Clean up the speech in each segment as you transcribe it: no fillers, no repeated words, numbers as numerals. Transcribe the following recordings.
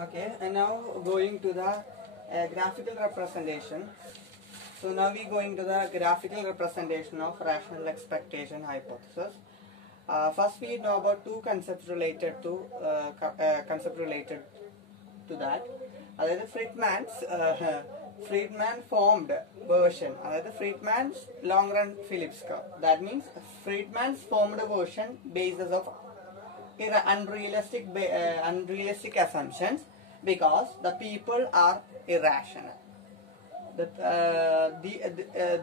Okay, and now going to the graphical representation. So now we going to the graphical representation of rational expectation hypothesis. First, we know about two concepts related to that. അതായത് Friedman formed version, അതായത് Friedman's long run Phillips curve. That means Friedman's formed version basis of unrealistic assumptions because the people are irrational.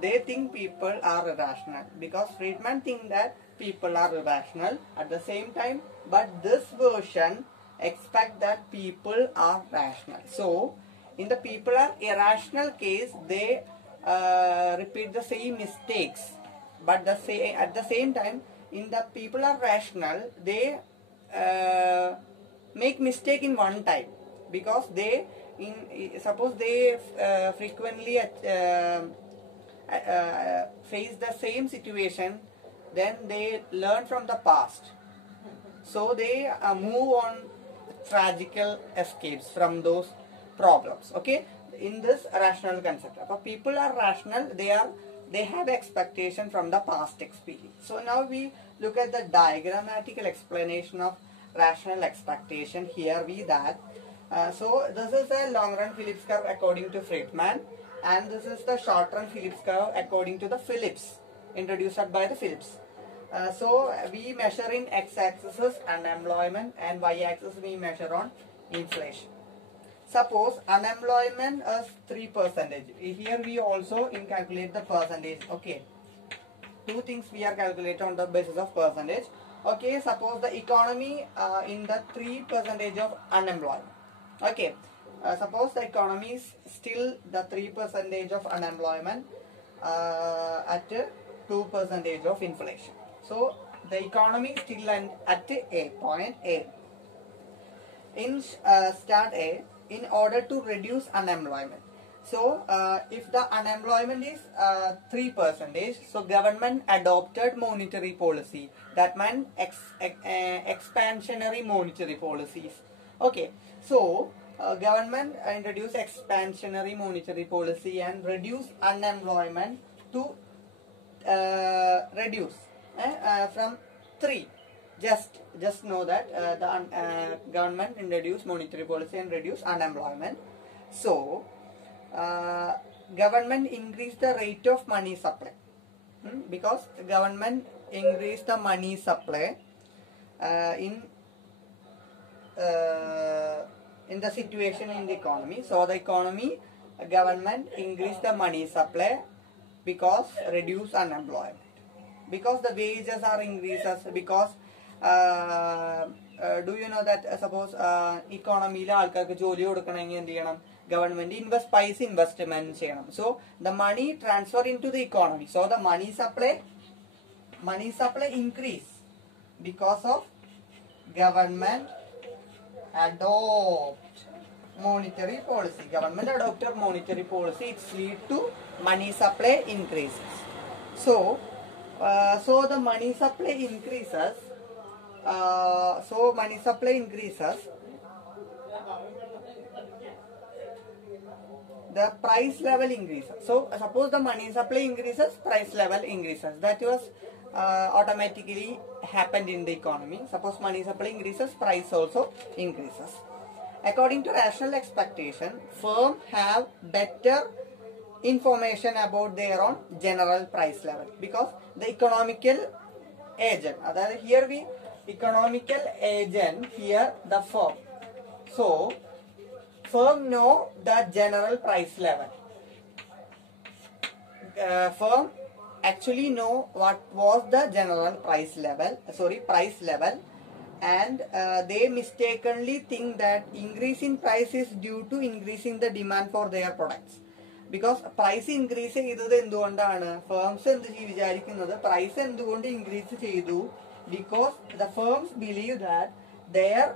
They think people are irrational because Friedman think that people are irrational at the same time, but this version expect that people are rational. So in the people are irrational case, they repeat the same mistakes, but at the same time in the people are rational, they make mistake in one time because they suppose they frequently face the same situation, then they learn from the past, so they move on tragical escapes from those problems. Okay, in this rational concept, if people are rational, they have expectation from the past experience. So now we look at the diagrammatical explanation of rational expectation. Here we that so this is a long run Phillips curve according to Friedman, and this is the short run Phillips curve according to the Phillips, introduced by the Phillips. So we measure in x-axis unemployment and y-axis we measure on inflation. Suppose unemployment is 3%. Here we also calculate the percentage. Okay, two things we are calculating on the basis of percentage. Okay, suppose the economy in the 3% of unemployment. Okay, suppose the economy is still the 3% of unemployment at 2% of inflation. So the economy is still at point A. In start A, in order to reduce unemployment. So if the unemployment is 3%, so government adopted monetary policy. That meant expansionary monetary policies. Okay, so government introduced expansionary monetary policy and reduce unemployment to reduce from 3. Just know that the government introduced monetary policy and reduce unemployment. So government increased the rate of money supply because government increased the money supply in the situation in the economy. So the government increased the money supply because reduce unemployment, because the wages are increases, because do you know that suppose economy la alkarku joli kodukanengi endu cheyanam, government investment cheyanam. So the money transfer into the economy, so the money supply increase because of government adopt monetary policy. Government adopted monetary policy, it lead to money supply increases. So the money supply increases. The price level increases. So suppose the money supply increases, price level increases. That was automatically happened in the economy. Suppose money supply increases, price also increases. According to rational expectation, firm have better information about their own general price level because the economical agent, here we economical agent, here the firm. So firm know the general price level. Firm actually know what was the general price level, and they mistakenly think that increase in price is due to increasing the demand for their products. Because price increase ചെയ്തത് എന്തുകൊണ്ടാണ്, firms എന്ത് വിചാരിക്കുന്നത്, price എന്തുകൊണ്ട് increase ചെയ്തു, because the firms believe that their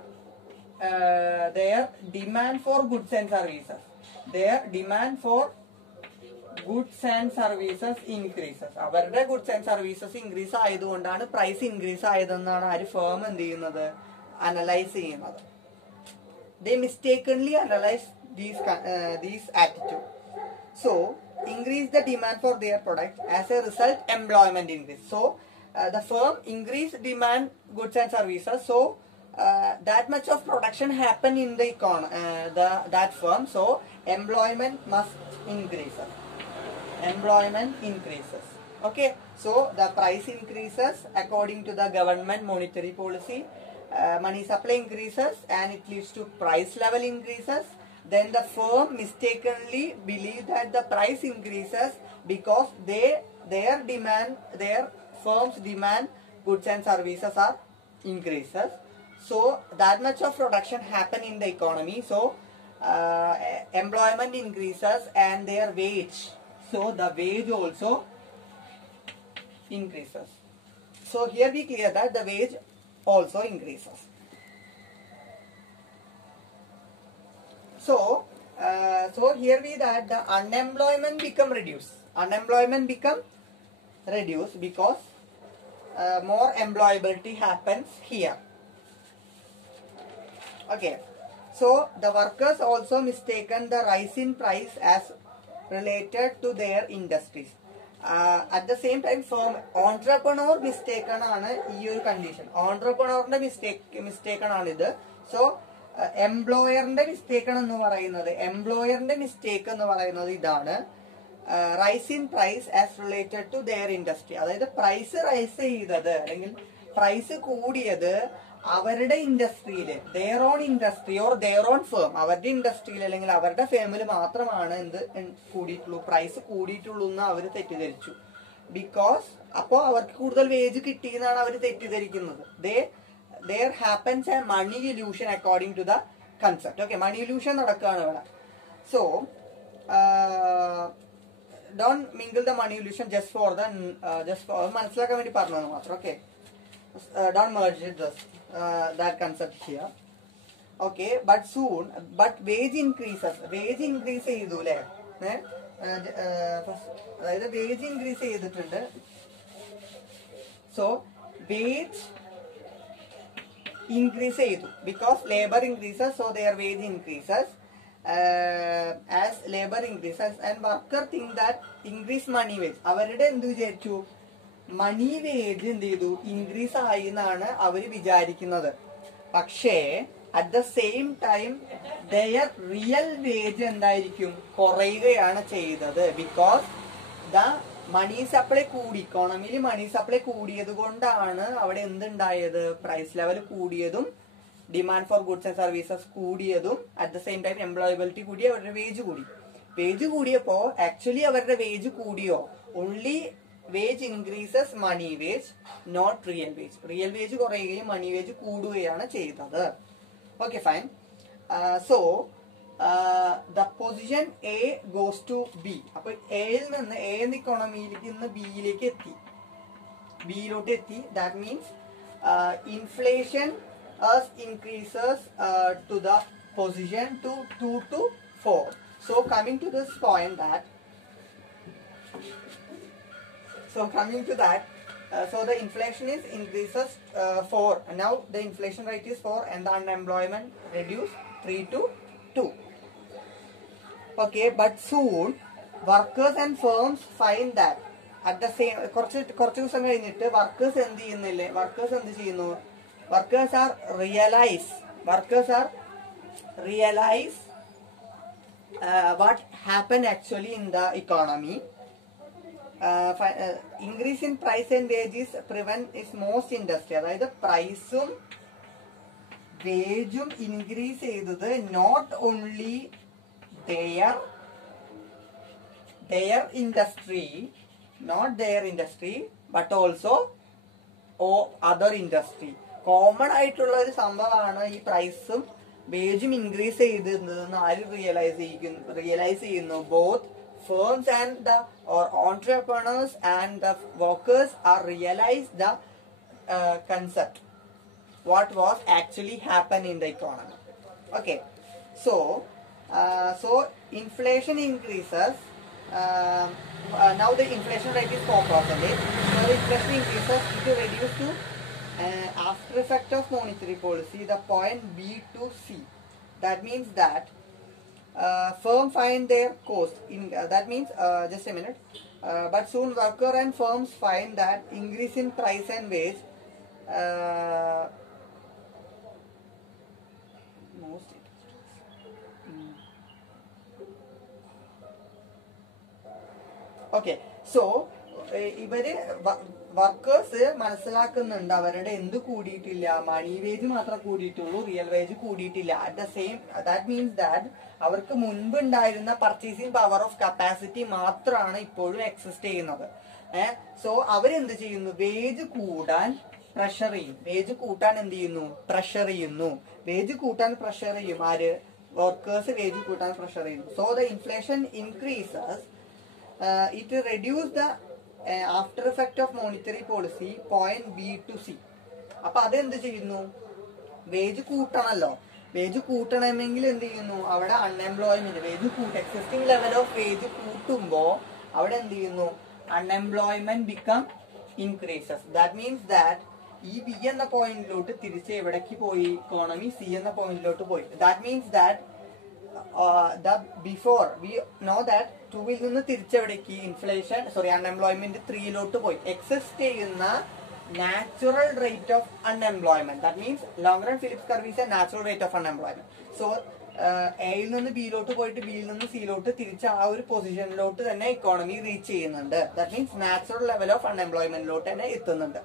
demand for goods and services increases. അവരുടെ goods and services increase ആയതുകൊണ്ടാണ് price increase ആയതെന്നാണ് firm എന്ത് ചെയ്യുന്നത്, അനലൈസ് ചെയ്യുന്നത്. they mistakenly analyze these attitude. So increase the demand for their product. As a result, employment increase. So the firm increase demand goods and services. So that much of production happen in the that firm. So employment must increase. Employment increases. Okay. So the price increases according to the government monetary policy. Money supply increases and it leads to price level increases. Then the firm mistakenly believe that the price increases because their firm's demand goods and services are increases. So that much of production happen in the economy. So employment increases and their wage. So the wage also increases. So here we clear that the wage also increases. So here we that the unemployment become reduced. Unemployment become reduced because more employability happens here. Okay. So the workers also mistaken the rise in price as related to their industries. At the same time, firm entrepreneur mistaken ആണ് ഈ ഒരു condition. Entrepreneurന്റെ mistaken ആണിത്. So എംപ്ലോയറിന്റെ mistake എന്ന് പറയുന്നത് ഇതാണ്. Rise in price as related to their industry. അതായത് പ്രൈസ് റൈസ് ചെയ്തത് അല്ലെങ്കിൽ പ്രൈസ് കൂടിയത് അവരുടെ ഇൻഡസ്ട്രിയിൽ, their own industry or their own firm, അവരുടെ ഇൻഡസ്ട്രിയിൽ അല്ലെങ്കിൽ അവരുടെ ഫേമിൽ മാത്രമാണ് എന്ത് കൂടിയിട്ടുള്ളൂ, പ്രൈസ് കൂടിയിട്ടുള്ളൂ എന്ന് അവർ തെറ്റിദ്ധരിച്ചു. ബിക്കോസ് അപ്പോൾ അവർക്ക് കൂടുതൽ വേജ് കിട്ടിയെന്നാണ് അവർ തെറ്റിദ്ധരിക്കുന്നത്. There happens a money illusion according to the concept. Okay, money illusion നടക്കുകയാണ് ഇവിടെ. So don't mingle the money illusion just for മനസ്സിലാക്കാൻ വേണ്ടി പറഞ്ഞത് മാത്രം. Okay, don't merge it that concept here. Okay, but wage increases. Wage increase ചെയ്തു അല്ലേ? അതായത് wage increase ചെയ്തിട്ടുണ്ട്. So wage increase ചെയ്തു because labor increases, so their wage increases. As labor increases and worker think that increase money wage. അവരുടെ എന്ത് വിചാരിച്ചു, മണി വേജ് എന്ത് ചെയ്തു, ഇൻക്രീസ് ആയി എന്നാണ് അവര് വിചാരിക്കുന്നത്. പക്ഷേ at the same time their real wage എന്തായിരിക്കും, കുറയുകയാണ് ചെയ്തത്. ബിക്കോസ് ദ മണി സപ്ലൈ കൂടി, ഇക്കോണമിയിൽ മണി സപ്ലൈ കൂടിയത് കൊണ്ടാണ് അവിടെ എന്തുണ്ടായത്, പ്രൈസ് ലെവൽ കൂടിയതും demand for goods and services കൂടിയതും at the same time employability കൂടി, അവരുടെ വേജ് കൂടി. വേജ് കൂടിയപ്പോ ആക്ച്വലി അവരുടെ വേജ് കൂടിയോ, only wage increases money wage, not real wage. Real wage കുറയുകയും മണി വേജ് കൂടുകയാണ് ചെയ്തത്. Okay fine. So the position A goes to B. അപ്പൊ എയിൽ നിന്ന് എ എന്ന ഇക്കോണമിയിലേക്ക് ഇന്ന് ബിയിലേക്ക് എത്തി, ബിയിലോട്ട് എത്തി. That means inflation increases to the position to 2 to 4. So coming to this point that so the inflation is increases 4. Now the inflation rate is 4 and the unemployment reduced 3 to 2. Okay, but soon workers and firms find that at the same കുറച്ച് ദിവസം കഴിഞ്ഞിട്ട് വർക്കേഴ്സ് എന്ത് ചെയ്യുന്നില്ലേ, വർക്കേഴ്സ് എന്ത് ചെയ്യുന്നു, workers are realize what happened actually in the economy. Increase in price and wages prevent is most industry. അതായത് പ്രൈസും വേജും ഇൻക്രീസ് ചെയ്തത് not only their industry but also other industry. Common ആയിട്ടുള്ള ഒരു സംഭവമാണ് ഈ പ്രൈസും വേജും ഇൻക്രീസ് ചെയ്തിരുന്നതെന്ന് ആര് റിയലൈസ് ചെയ്യുന്നു, both firms and the entrepreneurs and the workers are realize the concept what was actually happen in the economy. Okay, so inflation increases. Now the inflation rate is 4%. So the inflation increases, it will reduce to after effect of monetary policy, the point B to C. That means that firm find their cost in that means just a minute, but soon worker and firms find that increase in price and wage most okay. So ഇവര് workers മനസ്സിലാക്കുന്നുണ്ട് അവരുടെ എന്ത് കൂടിയിട്ടില്ല, money wage മാത്രം കൂടിയിട്ടുള്ളൂ, real wage കൂടിയിട്ടില്ല. At the same that means that അവർക്ക് മുൻപ് ഉണ്ടായിരുന്ന പർച്ചേസിംഗ് പവർ ഓഫ് കപ്പാസിറ്റി മാത്രമാണ് ഇപ്പോഴും എക്സിസ്റ്റ് ചെയ്യുന്നത്. സോ അവരെന്ത് ചെയ്യുന്നു, വേജ് കൂടാൻ പ്രഷർ ചെയ്യും. വേജ് കൂട്ടാൻ എന്ത് ചെയ്യുന്നു, പ്രഷർ ചെയ്യുന്നു. വേജ് കൂട്ടാൻ പ്രഷർ ചെയ്യും ആര്, വർക്കേഴ്സ് വേജ് കൂട്ടാൻ പ്രഷർ ചെയ്യുന്നു. So the inflation increases, it reduce the after effect of monetary policy point B to C. അപ്പൊ അതെന്ത് ചെയ്യുന്നു, വേജ് കൂട്ടണല്ലോ. വേജ് കൂട്ടണമെങ്കിൽ എന്ത് ചെയ്യുന്നു, അവിടെ unemployment wage existing level of wage കൂട്ടുമ്പോ അവിടെ എന്ത് ചെയ്യുന്നു, unemployment become increases. That means that ഈ ബി എന്ന പോയിന്റിലോട്ട് തിരിച്ച് എവിടേക്ക് പോയി, ഇക്കോണമി സി എന്ന പോയിന്റിലോട്ട് പോയി. That means that before we know that ടൂവിൽ നിന്ന് തിരിച്ചെവിടേക്ക് ഇൻഫ്ലേഷൻ അൺഎംപ്ലോയ്മെന്റ് ത്രീയിലോട്ട് പോയി. എക്സിസ്റ്റ് ചെയ്യുന്ന natural rate of unemployment, that means long run Phillips curve is A natural rate of unemployment. So എയിൽ നിന്ന് ബിയിലോട്ട് പോയിട്ട് ബിയിൽ നിന്ന് സിയിലോട്ട് തിരിച്ച് ആ ഒരു പൊസിഷനിലോട്ട് തന്നെ ഇക്കോണമി റീച്ച് ചെയ്യുന്നുണ്ട്. That means natural level of അൺഎംപ്ലോയ്മെന്റിലോട്ട് തന്നെ എത്തുന്നുണ്ട്.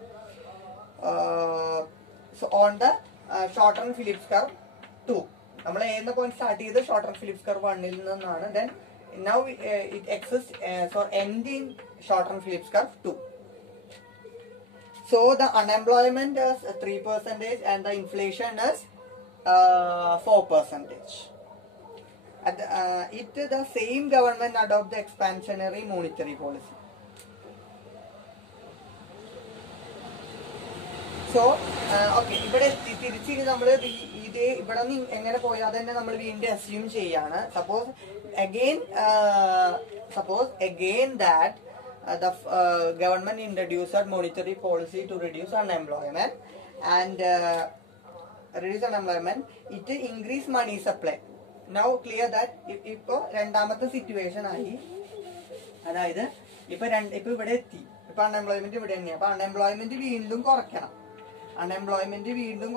So on the short run Phillips curve 2 നമ്മൾ എന്ന പോയിന്റ് സ്റ്റാർട്ട് ചെയ്ത് ഷോർട്ട് റൺ ഫിലിപ്സ് കർവ് 1ൽ നിന്നാണ്. Then now it exists for ending short run Phillips curve 2. So the unemployment is 3% and the inflation is 4%. The same government adopt the expansionary monetary policy. So okay, ഇവിടെ തിരിച്ചിട്ട് നമ്മൾ ഇത് ഇവിടെ നിന്ന് എങ്ങനെ പോയാൽ തന്നെ നമ്മൾ വീണ്ടും അസ്യൂം ചെയ്യാണ്. Suppose again that the government introduced monetary policy to reduce unemployment and it increase money supply. Now clear that ഇപ്പൊ രണ്ടാമത്തെ സിറ്റുവേഷൻ ആയി, അതായത് ഇപ്പൊ ഇവിടെ എത്തി, ഇപ്പൊ അൺഎംപ്ലോയ്മെന്റ് ഇവിടെ തന്നെയാണ്. അപ്പൊ അൺഎംപ്ലോയ്മെന്റ് വീണ്ടും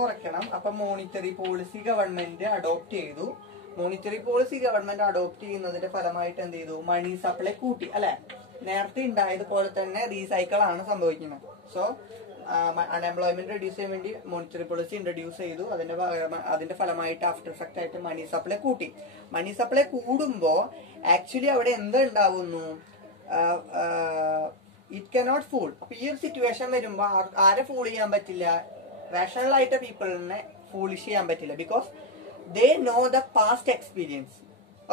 കുറയ്ക്കണം. അപ്പൊ മോണിറ്ററി പോളിസി ഗവൺമെന്റ് അഡോപ്റ്റ് ചെയ്തു. മോണിറ്ററി പോളിസി ഗവൺമെന്റ് അഡോപ്റ്റ് ചെയ്യുന്നതിന്റെ ഫലമായിട്ട് എന്ത് ചെയ്തു, മണി സപ്ലൈ കൂട്ടി, അല്ലെ? നേരത്തെ ഉണ്ടായതുപോലെ തന്നെ റീസൈക്കിൾ ആണ് സംഭവിക്കുന്നത്. സോ അൺഎംപ്ലോയ്മെന്റ് റെഡ്യൂസ് ചെയ്യാൻ വേണ്ടി മോണിറ്ററി പോളിസി ഇൻട്രൊഡ്യൂസ് ചെയ്തു. അതിന്റെ ഫലമായിട്ട് ആഫ്റ്റർ എഫക്ട് ആയിട്ട് മണി സപ്ലൈ കൂട്ടി. മണി സപ്ലൈ കൂടുമ്പോ ആക്ച്വലി അവിടെ എന്തുണ്ടാവുന്നു, ഇറ്റ് കനോട്ട് ഫൂൾ. അപ്പൊ ഈ ഒരു സിറ്റുവേഷൻ വരുമ്പോ ആരെ ഫൂൾ ചെയ്യാൻ പറ്റില്ല, റേഷണൽ ആയിട്ട് പീപ്പിളിനെ ഫൂളിഷ് ചെയ്യാൻ പറ്റില്ല. Because they know the past experience.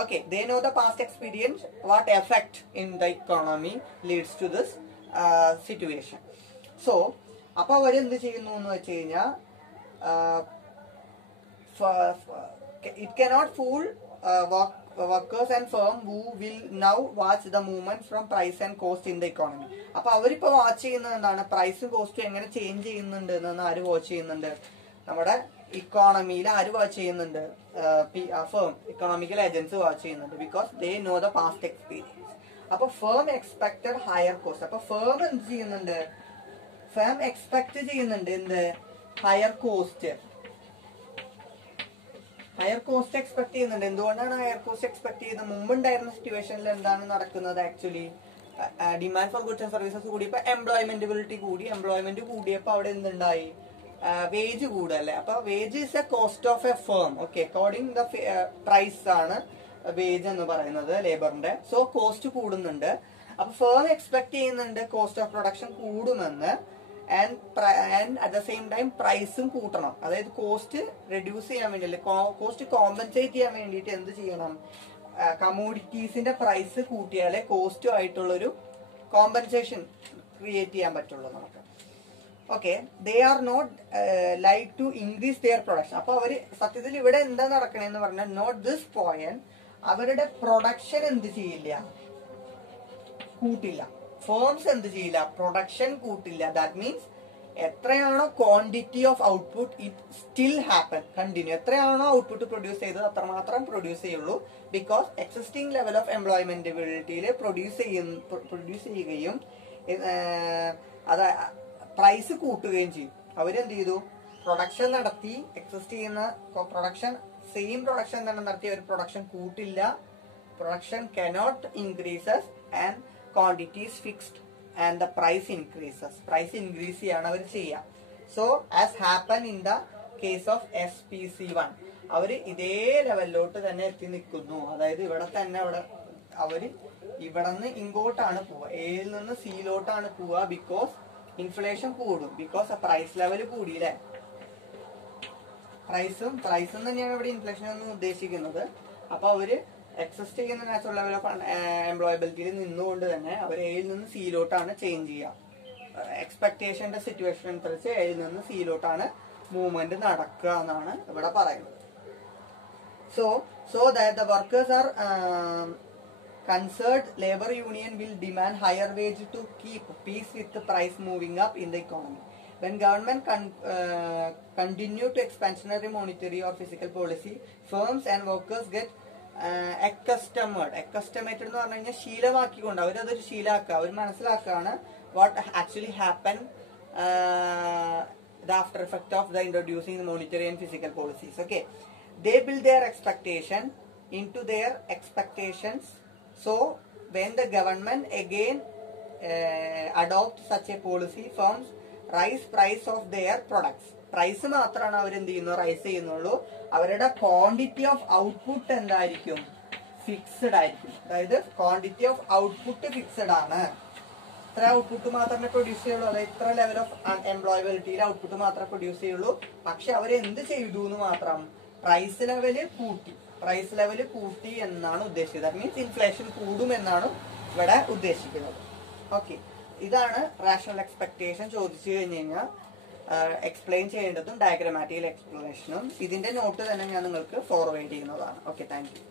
Okay, they know the past experience, what effect in the economy leads to this situation. So അപ്പൊ അവരെന്ത് ചെയ്യുന്നു എന്ന് വെച്ച് കഴിഞ്ഞാൽ, it cannot fool workers and firm who will now watch the movement from price and cost in the economy. അപ്പൊ അവരിപ്പോ വാച്ച് ചെയ്യുന്നത് എന്താണ്, പ്രൈസും കോസ്റ്റും എങ്ങനെ ചേഞ്ച് ചെയ്യുന്നുണ്ട് എന്ന് ആര് വാച്ച് ചെയ്യുന്നുണ്ട്, നമ്മുടെ ഇക്കോണമിയിൽ ആര് വാച്ച് ചെയ്യുന്നുണ്ട്, ഫേം ഇക്കണോമിക്കൽ ഏജൻസി വാച്ച് ചെയ്യുന്നുണ്ട്. Because they know the past experience. അപ്പൊ ഫേം എക്സ്പെക്ടഡ് ഹയർ കോസ്റ്റ്. അപ്പൊ ഫേം എന്ത് ചെയ്യുന്നുണ്ട്, ഫേം എക്സ്പെക്ട് ചെയ്യുന്നുണ്ട് എന്ത്, ഹയർ കോസ്റ്റ് എക്സ്പെക്ട് ചെയ്യുന്നുണ്ട്. എന്തുകൊണ്ടാണ് ഹയർ കോസ്റ്റ് എക്സ്പെക്ട് ചെയ്യുന്നത്, മുമ്പുണ്ടായിരുന്ന സിറ്റുവേഷനിൽ എന്താണ് നടക്കുന്നത്, actually demand for goods and services കൂടിയപ്പോ എംപ്ലോയ്മെന്റബിലിറ്റി കൂടി. എംപ്ലോയ്മെന്റ് കൂടിയപ്പോ അവിടെ എന്തുണ്ടായി, വേജ് കൂടല്ലേ. അപ്പൊ wage is a cost of a firm. Okay, according the price ആണ് വേജ് എന്ന് പറയുന്നത് ലേബറിന്റെ. സോ കോസ്റ്റ് കൂടുന്നുണ്ട്. അപ്പൊ ഫേം എക്സ്പെക്ട് ചെയ്യുന്നുണ്ട് കോസ്റ്റ് ഓഫ് പ്രൊഡക്ഷൻ കൂടുമെന്ന്. And at the same time പ്രൈസും കൂട്ടണം. അതായത് കോസ്റ്റ് റെഡ്യൂസ് ചെയ്യാൻ വേണ്ടി, കോസ്റ്റ് കോമ്പൻസേറ്റ് ചെയ്യാൻ വേണ്ടിയിട്ട് എന്ത് ചെയ്യണം, കമോഡിറ്റീസിന്റെ പ്രൈസ് കൂട്ടിയാലേ കോസ്റ്റും ആയിട്ടുള്ളൊരു കോമ്പൻസേഷൻ ക്രിയേറ്റ് ചെയ്യാൻ പറ്റുള്ളൂ നമുക്ക്. Okay, they are not like to increase their production. അപ്പൊ അവര് സത്യത്തിൽ ഇവിടെ എന്താ നടക്കണേന്ന് പറഞ്ഞാൽ, നോട്ട് ദിസ് പോയിന്റ്, അവരുടെ പ്രൊഡക്ഷൻ എന്ത് ചെയ്യില്ല, കൂട്ടില്ല. ഫേംസ് എന്ത് ചെയ്യില്ല, പ്രൊഡക്ഷൻ കൂട്ടില്ല. ദാറ്റ് മീൻസ് എത്രയാണോ quantity of output it still happen continue. എത്രയാണോ ഔട്ട്പുട്ട് പ്രൊഡ്യൂസ് ചെയ്തത് അത്രമാത്രം പ്രൊഡ്യൂസ് ചെയ്യുള്ളൂ. ബിക്കോസ് എക്സിസ്റ്റിംഗ് ലെവൽ ഓഫ് എംപ്ലോയ്മെന്റബിലിറ്റിയിൽ പ്രൊഡ്യൂസ് ചെയ്യുകയും അത് പ്രൈസ് കൂട്ടുകയും ചെയ്യും. അവരെന്ത് ചെയ്തു, പ്രൊഡക്ഷൻ നടത്തി, എക്സിസ്റ്റ് ചെയ്യുന്ന പ്രൊഡക്ഷൻ സെയിം പ്രൊഡക്ഷൻ തന്നെ നടത്തി അവർ പ്രൊഡക്ഷൻ കൂട്ടില്ല. Production cannot increases and quantity is fixed and the price increases. Price increase ചെയ്യാണ് അവർ ചെയ്യുക. So as happen in the case of SPC1 അവർ ഇതേ ലെവലിലോട്ട് തന്നെ എത്തി നിൽക്കുന്നു. അതായത് ഇവിടെ തന്നെ അവര് ഇവിടെ നിന്ന് ഇങ്ങോട്ടാണ് പോവുക, എയിൽ നിന്ന് സിയിലോട്ടാണ് പോവുക. ബിക്കോസ് ഇൻഫ്ലേഷൻ കൂടും, ബിക്കോസ് പ്രൈസ് ലെവൽ കൂടിയില്ലേ. പ്രൈസും തന്നെയാണ് ഇവിടെ ഇൻഫ്ലേഷൻ എന്ന് ഉദ്ദേശിക്കുന്നത്. അപ്പൊ അവര് എക്സിസ്റ്റ് ചെയ്യുന്ന നാച്ചുറൽ ലെവൽ ഓഫ് എംപ്ലോയബിലിറ്റിയിൽ നിന്നുകൊണ്ട് തന്നെ അവർ എയിൽ നിന്ന് സിയിലോട്ടാണ് ചേഞ്ച് ചെയ്യുക. എക്സ്പെക്ടേഷന്റെ സിറ്റുവേഷൻ അനുസരിച്ച് എയിൽ നിന്ന് സിയിലോട്ടാണ് മൂവ്മെന്റ് നടക്കുക എന്നാണ് ഇവിടെ പറയുന്നത്. So that the workers are concerned, labor union will demand higher wage to keep pace with the price moving up in the economy. When government continue to expansionary monetary or fiscal policy, firms and workers get accustomed എന്ന് പറഞ്ഞു കഴിഞ്ഞാൽ ശീലമാക്കിക്കൊണ്ട് അവരതൊരു ശീലമാക്കുക. അവർ മനസ്സിലാക്കുകയാണ് what actually happened the after effect of the introducing the monetary and physical policies. Okay, they build their expectation into their expectations. So when the government again adopt such a policy, firms raise price of their products. Price മാത്രമാണ് അവരെന്ത് ചെയ്യുന്നു, rise ചെയ്യുന്നുള്ളൂ. അവരുടെ quantity of output എന്തായിരിക്കും, fixed ആയിരിക്കും. അതായത് quantity of output fixed ആണ്. ഇത്ര ഔട്ട്പുട്ട് മാത്രമേ പ്രൊഡ്യൂസ് ചെയ്യുള്ളൂ, അതായത് ഇത്ര ലെവൽ ഓഫ് എംപ്ലോയബിലിറ്റിയിൽ ഔട്ട്പുട്ട് മാത്രമേ പ്രൊഡ്യൂസ് ചെയ്യുള്ളൂ. പക്ഷെ അവരെന്ത് ചെയ്തു എന്ന് മാത്രം, പ്രൈസ് ലെവല് കൂട്ടി എന്നാണ് ഉദ്ദേശിച്ചത്. ദാറ്റ് മീൻസ് ഇൻഫ്ലേഷൻ കൂടും എന്നാണ് ഇവിടെ ഉദ്ദേശിക്കുന്നത്. ഓക്കെ, ഇതാണ് റാഷണൽ എക്സ്പെക്ടേഷൻ. ചോദിച്ചു കഴിഞ്ഞു കഴിഞ്ഞാൽ എക്സ്പ്ലെയിൻ ചെയ്യേണ്ടതും ഡയഗ്രമാറ്റിക്കൽ എക്സ്പ്ലനേഷനും ഇതിന്റെ നോട്ട് തന്നെ ഞാൻ നിങ്ങൾക്ക് ഫോർവേഡ് ചെയ്യുന്നതാണ്. Okay, thank you.